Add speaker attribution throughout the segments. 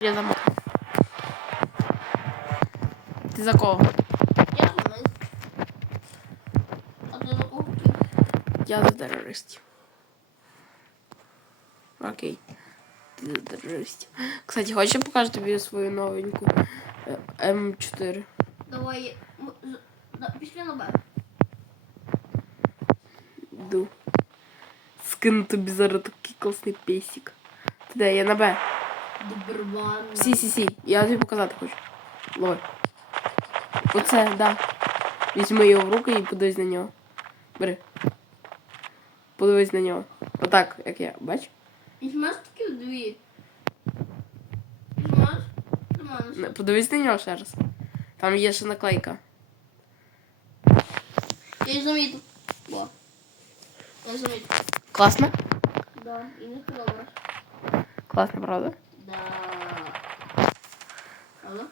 Speaker 1: Я за Ти за кого?
Speaker 2: Я журналіст. А ти за кого?
Speaker 1: Я за терористів. Окей. Ти за терористів. Кстати, хочеш я покажу тобі свою новеньку е, М4?
Speaker 2: Давай. Пішли на Б.
Speaker 1: Йду. Скину тобі зараз такий класний песик. Ти де, я на Б.
Speaker 2: Доберван.
Speaker 1: Сі, сі, сі. Я тобі показати хочу. Ловай. Оце, да. Візьми його в руки і подивись на нього. Бери. Подивись на нього. Отак, як я, бач?
Speaker 2: Візьмеш такі дві. Візьмеш? Тримаєш.
Speaker 1: Подивись на нього ще раз. Там є ще наклейка.
Speaker 2: Я їх замітив. Бо. Я замітив.
Speaker 1: Класно?
Speaker 2: Да. І не сподобалось.
Speaker 1: Класно, правда?
Speaker 2: Алло?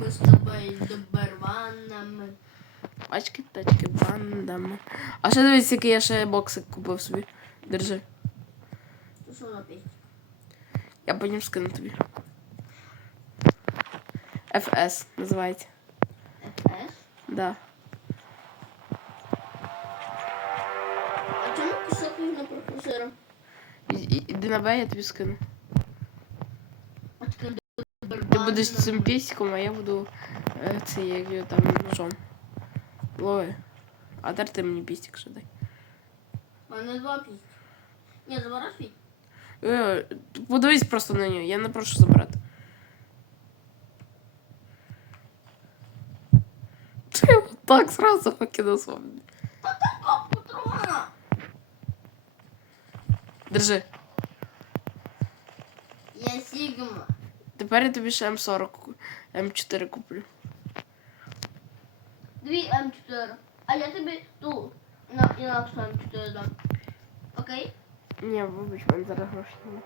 Speaker 2: Ми з тобою доберванами.
Speaker 1: Пачки, тачки, бандами. А ще дивись, який я ще боксик купив собі. Держи.
Speaker 2: Що?
Speaker 1: Я потім скину тобі. FS називається.
Speaker 2: FS?
Speaker 1: Да.
Speaker 2: А чому кусок на професора?
Speaker 1: І- і- Іди на Б, я тобі скину.
Speaker 2: Пачка
Speaker 1: Ти будеш цим пісиком, а я буду е, цей, як його там ножом. Лови. А тепер ти мені пістик ще дай.
Speaker 2: У мене два пісні. Ні, забирай свій.
Speaker 1: Е, подивись просто на нього, я не прошу забрати. Ти його так зразу покинув свого.
Speaker 2: Така патрона!
Speaker 1: Держи.
Speaker 2: Я Сігма.
Speaker 1: Тепер я тобі ще М40, ку- М4 куплю.
Speaker 2: Дві М4. А я тобі ту на інакшу М4 дам. Окей?
Speaker 1: Ні, вибач, в мене зараз грошей немає.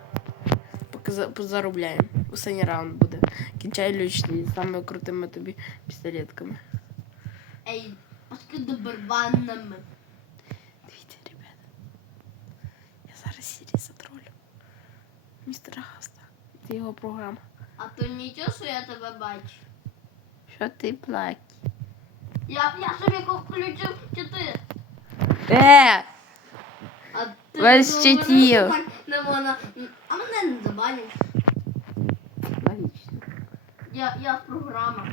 Speaker 1: Поки за- позаробляємо. Останній раунд буде. Кінчай лючні з самими крутими тобі пістолетками.
Speaker 2: Ей, пачка доберванами.
Speaker 1: Дивіться, ребята. Я зараз Сірі затролю. Містера Гаста. Це його програма.
Speaker 2: А то нічого, що я тебе бачу.
Speaker 1: Що ти плакі?
Speaker 2: Я, я собі включив 4.
Speaker 1: Е!
Speaker 2: А ти
Speaker 1: Весь
Speaker 2: думаєш,
Speaker 1: щитів.
Speaker 2: що Не можна. А мене не забанять.
Speaker 1: Логічно.
Speaker 2: Я, я програма,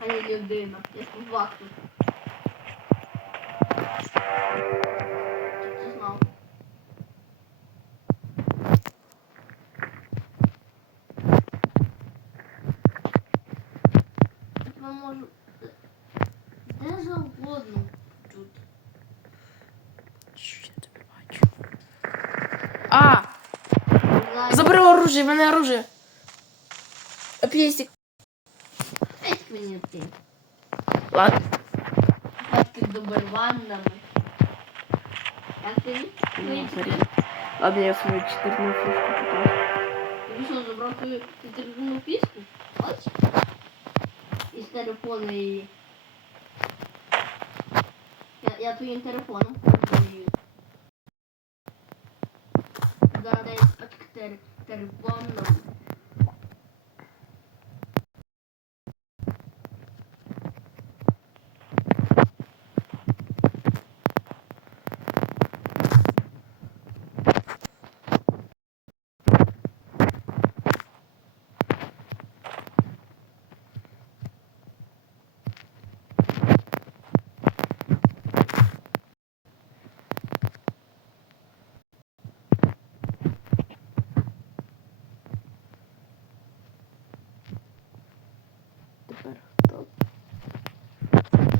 Speaker 2: а не людина. Я співак тут. Щоб ти знав. Я тебе можу де завгодно тут.
Speaker 1: Що я тобі бачу? А! Забери оружие, в мене оружие. Пєстик.
Speaker 2: Пець мені ти.
Speaker 1: Ладно.
Speaker 2: Батьки доберваннами. Твої чотири?
Speaker 1: Ладно, я свою 14 фішку покажу.
Speaker 2: Тобі що, забрав твою телефонну піску? Ось. e på dig... Jag, jag tog in telefonen. Där
Speaker 1: det telefone.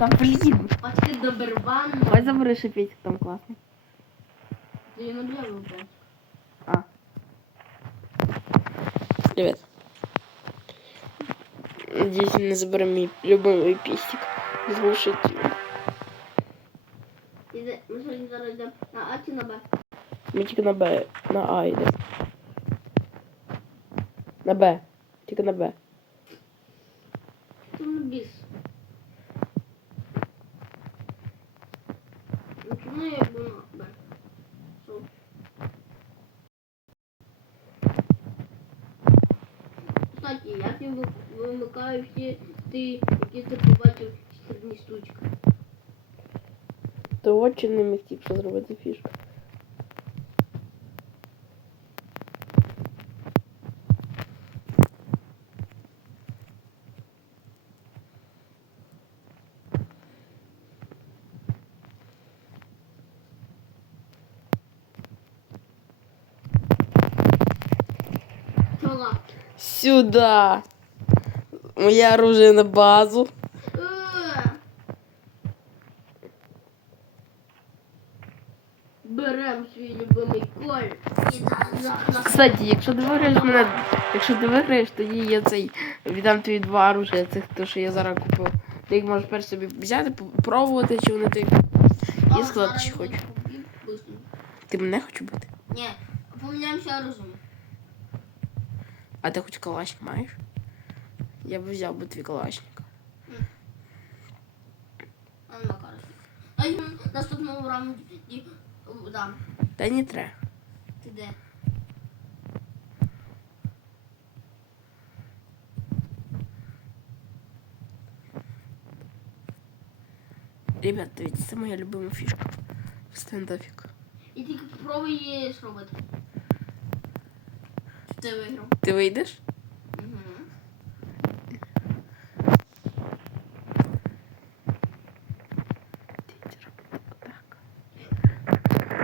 Speaker 1: Та блін.
Speaker 2: Пачка доберванна.
Speaker 1: Давай забери шипіть, там класний.
Speaker 2: Ти її не бляв,
Speaker 1: А. Привет. Надеюсь, не заберем пістик. Слушайте.
Speaker 2: Іде, ми сьогодні зараз йдемо на А чи на Б?
Speaker 1: Ми тільки на Б, на А йдемо. На Б. Тільки на Б.
Speaker 2: Ти не біс. Ну чому я йду на Б? Що? Кстати, я ви- вимикаю всі ти, які ти побачив стерні штучки.
Speaker 1: То очі не міг тільки зробити фішку.
Speaker 2: Чола.
Speaker 1: Сюда. Моє оружие на базу.
Speaker 2: Берем свій любимий на...
Speaker 1: Кстати, якщо ти виграєш мене, якщо ти виграєш, тоді я цей віддам тобі два оружия, цих то, що я зараз купив. Ти їх можеш перш собі взяти, попробувати, чи вони тобі.
Speaker 2: А,
Speaker 1: І сказати, чи
Speaker 2: быстро.
Speaker 1: Ти мене хочеш бути?
Speaker 2: Ні, поміняємося розумом.
Speaker 1: А ти хоч калашник маєш? Я б взяв би твій калашник.
Speaker 2: А ну кажеш. А й в наступному раунді о, дам.
Speaker 1: Та не треба.
Speaker 2: Ти де?
Speaker 1: Ребят, дивіться, це моя любима фішка. Стендафік.
Speaker 2: І тільки попробуй її зробити. Ти виграв.
Speaker 1: Ти вийдеш?
Speaker 2: Угу.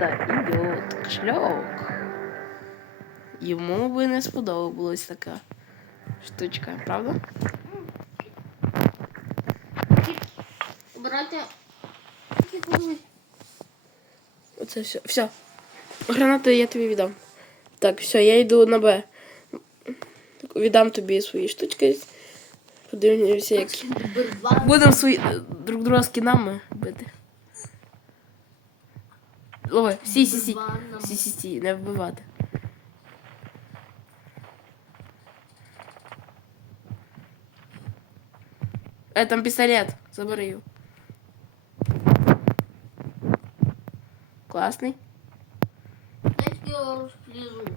Speaker 1: Да, шльок. Йому би не сподобалась така штучка, правда?
Speaker 2: Тільки.
Speaker 1: Оце все. Все. Гранату я тобі віддам. Так, все, я йду на Б. Віддам тобі свої штучки. Подивимося, які.
Speaker 2: Берба.
Speaker 1: Будемо свої е, друг друга скінами бити. Ой, сі, сі, сі.
Speaker 2: Бербаном.
Speaker 1: Сі, сі, сі, не вбивати. Е, там пістолет. Забери його. Класний.
Speaker 2: Я тільки його розплізу.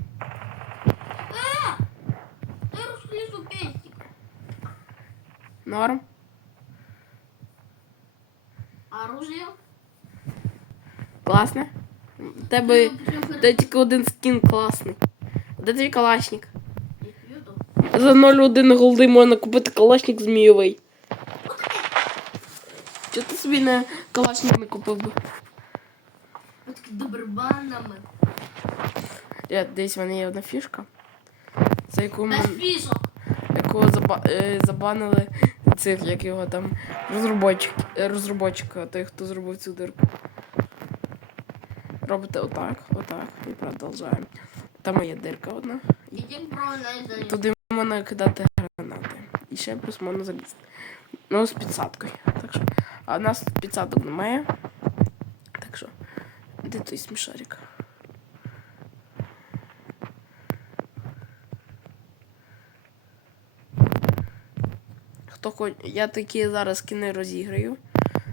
Speaker 2: Е!
Speaker 1: Норм.
Speaker 2: Оружие.
Speaker 1: Класне. У тебе де тільки один скін класний. Де твій калашник? За 0,1 голди можна купити калашник змійовий. Чого ти собі не калашник не купив би?
Speaker 2: Добербанами.
Speaker 1: Я, десь в мене є одна фішка. За яку,
Speaker 2: Без
Speaker 1: мен-
Speaker 2: фішок.
Speaker 1: яку заба, е, забанили цих, як його там, розробочик, розробочика, той, хто зробив цю дирку. Робите отак, отак, і продовжуємо. Там є дирка одна. Туди можна кидати гранати. І ще плюс можна залізти. Ну, з підсадкою. Так що. А в нас тут підсадок немає. Так що. Де той смішарик? Хто хоч. Я такі зараз кіни розіграю.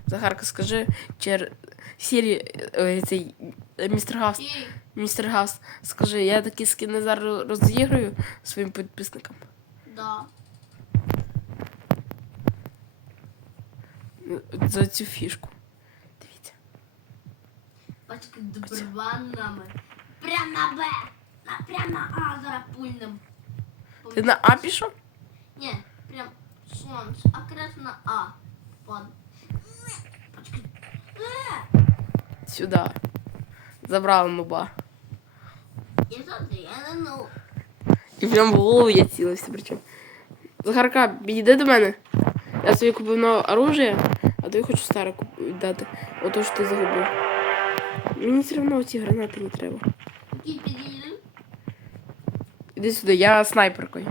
Speaker 1: Захарка, скажи, чи Сірі, ой, цей е, містер Гавс, містер Гавс, скажи, я такі скини зараз розіграю своїм підписникам.
Speaker 2: да.
Speaker 1: за цю фішку. Дивіться.
Speaker 2: Пачка добербанами. Прям на Б. На, прям на А зараз пульнем.
Speaker 1: Ти на А пішов?
Speaker 2: Ні, прям сонце. На А. Пад. Пачка. Е!
Speaker 1: Сюди. Забрали нуба.
Speaker 2: Я я ну.
Speaker 1: І прям в голову я цілився причому. Захарка, підійди до мене. Я собі купив нове оружие, а тобі хочу старе куп- віддати. Ото що ти загубив. Мені все одно ці гранати не треба. Іди сюди, я снайперкою.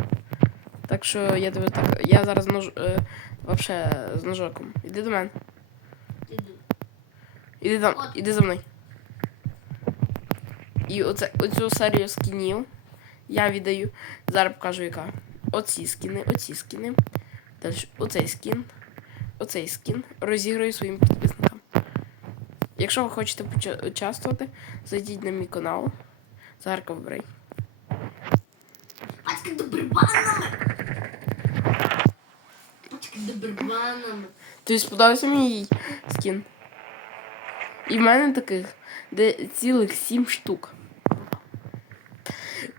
Speaker 1: Так що я тебе так. Я зараз нож. Е, вообще з ножоком. Іди до мене.
Speaker 2: Підійди.
Speaker 1: Іди там,
Speaker 2: От.
Speaker 1: іди за мною. І оце, оцю серію скінів я віддаю. Зараз покажу яка. Оці скіни, оці скіни. Далі оцей скін. Оцей скін. Розіграю своїм підписникам. Якщо ви хочете участвувати, зайдіть на мій канал. Загарка вибирай.
Speaker 2: Пачка добербанами. Доберманом.
Speaker 1: Тобі сподобався мій скін? І в мене таких де цілих сім штук.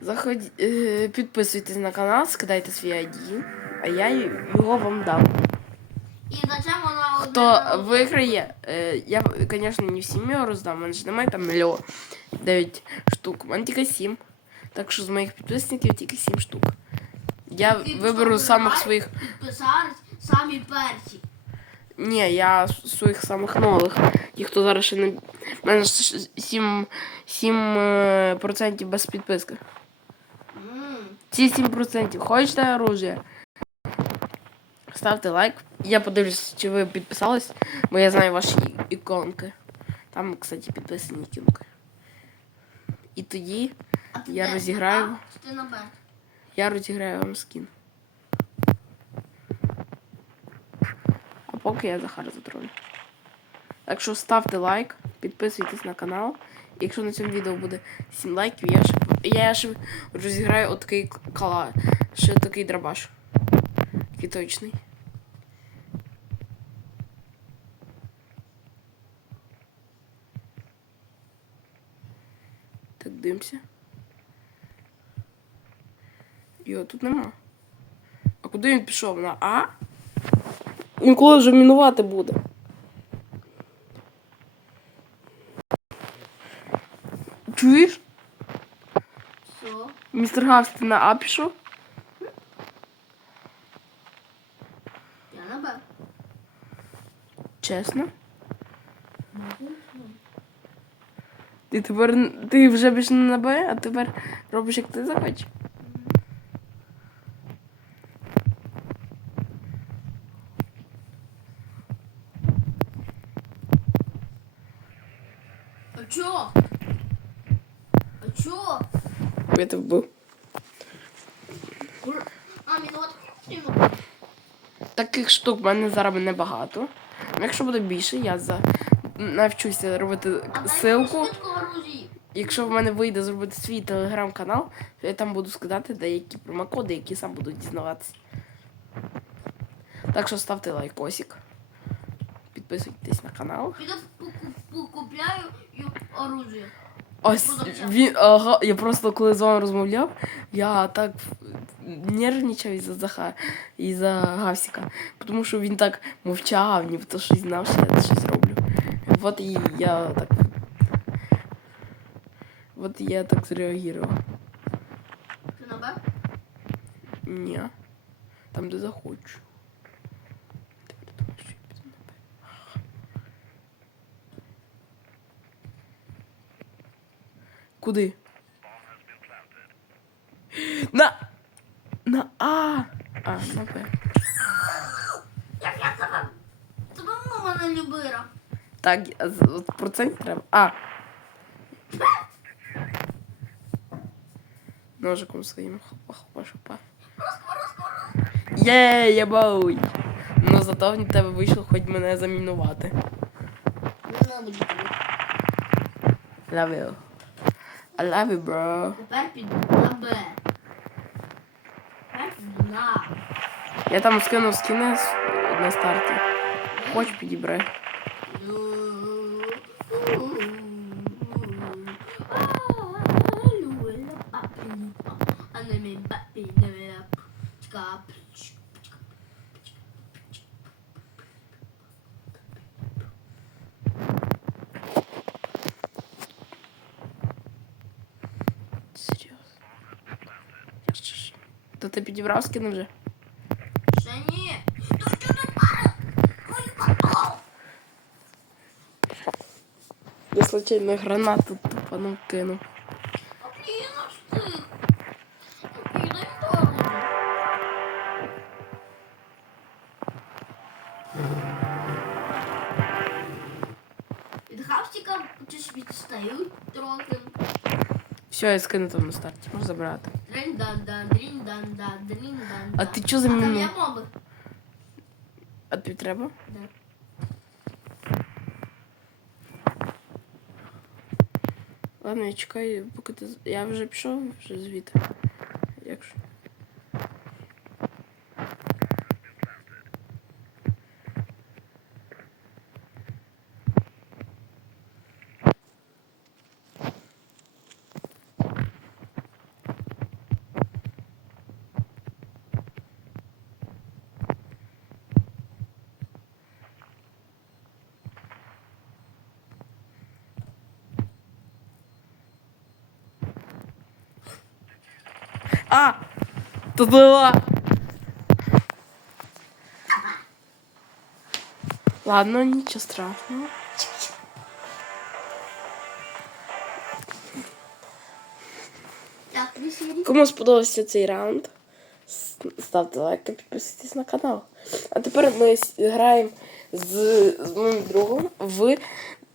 Speaker 1: Заходь, е, підписуйтесь на канал, скидайте свій ID, а я його вам дам.
Speaker 2: І зачем вона
Speaker 1: Хто виграє, е, я, звісно, не всім його роздам, у мене ж немає там мільйон 9 штук, у мене тільки 7. Так що з моїх підписників тільки 7 штук. Я виберу самих своїх.
Speaker 2: Підписались самі перші.
Speaker 1: Ні, я з своїх самих нових. Ті, хто зараз ще не. У мене ж 7, 7 процентів без підписки.
Speaker 2: М.
Speaker 1: Ці 7%. Хочете оружие? Ставте лайк. Я подивлюсь, чи ви підписались, бо я знаю ваші іконки. Там, кстати, підписані іконки. І тоді
Speaker 2: А ти
Speaker 1: Я
Speaker 2: де?
Speaker 1: розіграю.
Speaker 2: Ти
Speaker 1: я розіграю вам скін. Поки я Захар затролю. Так що ставте лайк, підписуйтесь на канал. Якщо на цьому відео буде 7 лайків, я ще, я ще розіграю отакий кала. Ще такий драбаш. Такий точний. Так, дивимося. Його тут нема. А куди він пішов? На А? Він коли вже мінувати буде. Чуєш?
Speaker 2: Що?
Speaker 1: Містер Гавс, ти на А пішов?
Speaker 2: Я на Б.
Speaker 1: Чесно? Ти тепер ти вже більше не на Б, а тепер робиш як ти захочеш.
Speaker 2: А чо? А чо?
Speaker 1: Я тебе вбив.
Speaker 2: А, мінот.
Speaker 1: Таких штук в мене зараз небагато. Якщо буде більше, я за... навчуся робити ссылку. Якщо в мене вийде зробити свій телеграм-канал, то я там буду скидати деякі промокоди, які сам буду дізнаватися. Так що ставте лайкосик. Підписуйтесь на канал.
Speaker 2: І оружие.
Speaker 1: Ось він, ага, я просто коли з вами розмовляв, я так нервничав із-за Заха, із-за Гавсіка. Тому що він так мовчав, ніби щось знав, що я щось роблю. От і я так. От і я так зреагував.
Speaker 2: Ти на Б?
Speaker 1: Ні. Там, де захочу. Тепер думаю, що я піду на Б. Куди? На! На А! А, на Б.
Speaker 2: Я тебе? Тебе мама не любила.
Speaker 1: Так, про це не треба. А. Ножиком своїм хопа, хопа, шопа. Є, ябой! Ну зато в тебе вийшло хоч мене замінувати. Love you. I love you, bro. Я там скинув скіни на старті. Хоч підібрай. То ти підібрав скини вже?
Speaker 2: Ще ні. Та що ти пара? Ой, потом.
Speaker 1: Я случайно гранату тупанув кинув.
Speaker 2: А блін, аж ти. Окей, дай вторгну. Від хавчика щось відстають трохи.
Speaker 1: Все, я скину там на старті. Можеш забрати. А ти чо за
Speaker 2: А там є моби?
Speaker 1: А тобі треба?
Speaker 2: Да.
Speaker 1: Ладно, я чекаю, поки ти. Я вже пішов вже звідти. Якщо. А! Тут була. Ладно, нічого страшного. Кому сподобався цей раунд, ставте лайк та підписуйтесь на канал. А тепер ми граємо з, з моїм другом в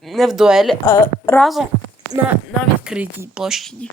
Speaker 1: не в дуелі, а разом на, на відкритій площаді.